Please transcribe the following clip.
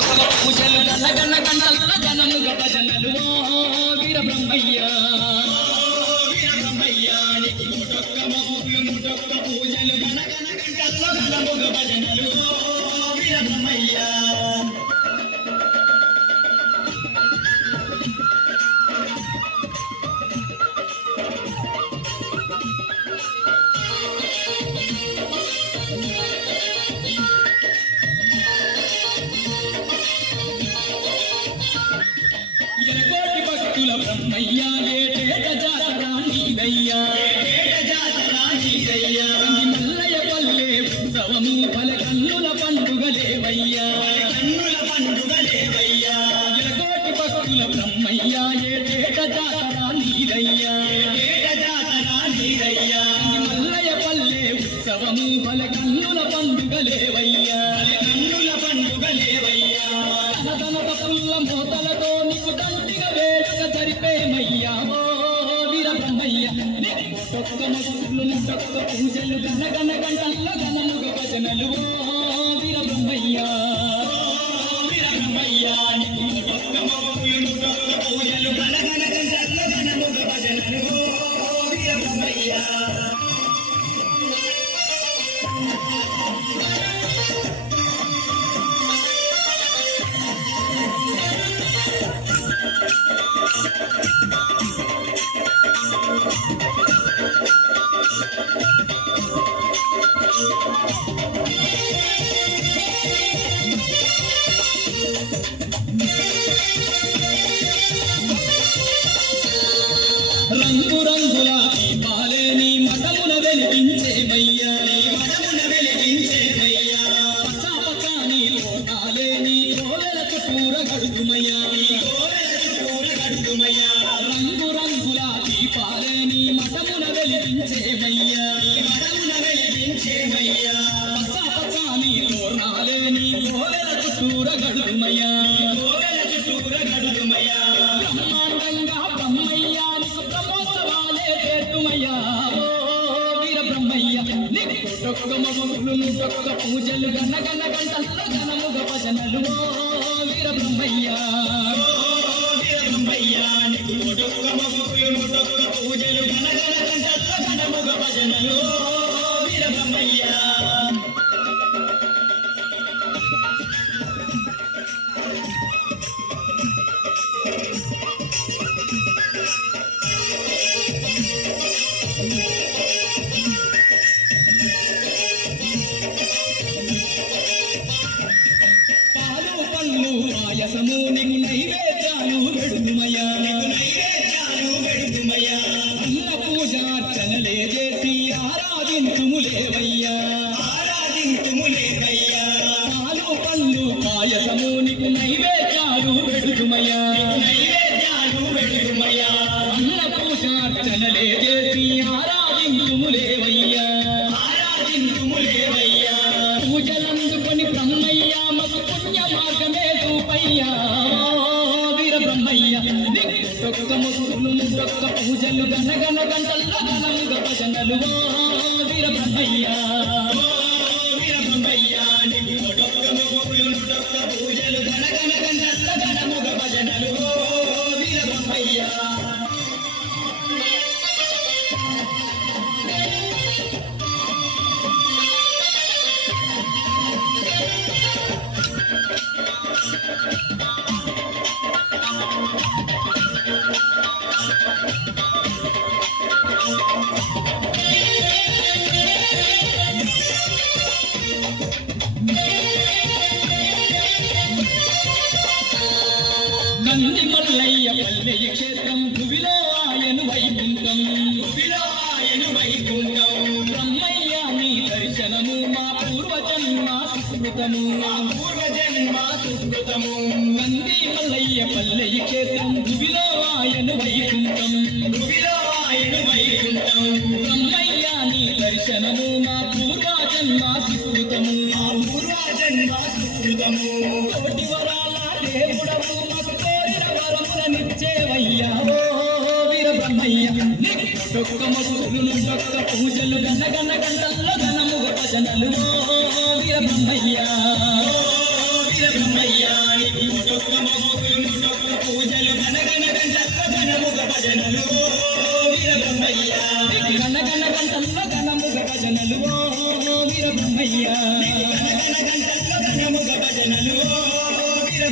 పూజలు గన గంటల గనముగ భజనలు వీర బ్రహ్మయ్య వీర బ్రహ్మయ్య నీకు నూటొక్క మొక్కులు నూటొక్క పూజలు గన గంటల గనముగ భజనలు వీర బ్రహ్మయ్య బ్రహ్మయ్య ఏటేట జాతరా నీదయ్యా మల్లయ్య పల్లె ఉత్సవము పల కన్నుల పండుగలేవయ్యా ఎలకోటి భక్తుల బ్రహ్మయ్య ఏటేట జాతరా నీదయ్యా మల్లయ్య పల్లె ఉత్సవము పల కన్నుల పండుగలేవయ్యా తన పుల్ల మోతలతో నీకు దండిగా వేడుక జరిపేమయ్యా ఓ వీర బ్రహ్మయ్య నూటొక్క మొక్కులు నూటొక్క పూజలు గన గంటల్లో గనముగ భజనలు ఓ వీర బ్రహ్మయ్య వీర బ్రహ్మయ్య నీకు నూటొక్క మొక్కులు నూటొక్క పూజలు గన గంటల్లో గనముగ భజనలు ఓ వీర బ్రహ్మయ్య రంగు రంగుల దీపాలే నీ మఠమున వెలిగించేమయ్యా పచాపకాని లోటాలే నీ కోవెల చుట్టూర గడుగుమయ్యా రంగు రంగుల దీపాలే నీ మఠమున వెలిగించేమయ్యా పచాపకాని లోటాలే నీ కోవెల చుట్టూర గడుగుమయ్యా బ్రహ్మాండంగా బ్రహ్మయ్య నీకు బ్రహ్మోత్సవాలే చేతుమయ్యా ఓ వీర బ్రహ్మయ్య నీకు నూటొక్క మొక్కులు నూటొక్క పూజలు గన గంటల్లో గనముగ భజనలు ఓ వీర బ్రహ్మయ్య నీకు నూటొక్క మొక్కులు నూటొక్క పూజలు గన గంటల్లో గనముగ భజనలు ఓ వీర బ్రహ్మయ్య పాయసము నీకు నైవేద్యాలు వెడుగుమయ్యా అన్న పూజార్చనలే చేసి ఆరాధింతుములేవయ్యా పాలు పళ్ళు పాయసము నీకు నైవేద్యాలు వెడుగుమయ్యా అన్న పూజార్చనలే చేసి ఆరాధింతుములేవయ్యా పూజలందుకొని బ్రహ్మయ్య మగు పుణ్య మార్గమే చూపయ్యా వీర బ్రహ్మయ్య నూటొక్క మొక్కులు నూటొక్క పూజలు గన గంటల్లో గనముగ భజనలు వీర బ్రహ్మయ్య నీకు నూటొక్క మొక్కులు నూటొక్క పూజలు గన గంటల్లో గనముగ భజనలు వీర బ్రహ్మయ్య నంది మల్లయ్య పల్లెయ క్షేత్రం భువిలో ఆయను వైకుంఠం బ్రహ్మయ్య నీ దర్శనము మా పూర్వజన్మ సుకృతము నంది మల్లయ్య పల్లెయ క్షేత్రం భువిలో ఆయను వైకుంఠం బ్రహ్మయ్య నీ దర్శనము మా పూర్వజన్మ సుకృతము కోటి వరాల దేవుడము మాకు కోరిన వరములనిచ్చేవయ్యా ఓ వీర బ్రహ్మయ్య నీకు నూటొక్క మొక్కులు నూటొక్క పూజలు గన గంటల్లో గనముగ భజనలు ఓ వీర బ్రహ్మయ్య నూటొక్క మొక్కులు నూటొక్క పూజలు గనగన గంటల్లో గణముగ భజనలు వీరబ్రహ్మయ్య గనగన గంటల్లో గణముగ భజనలు వీరబ్రహ్మయ్య గనగన గంటల్లో గణముగ భజనలు వీర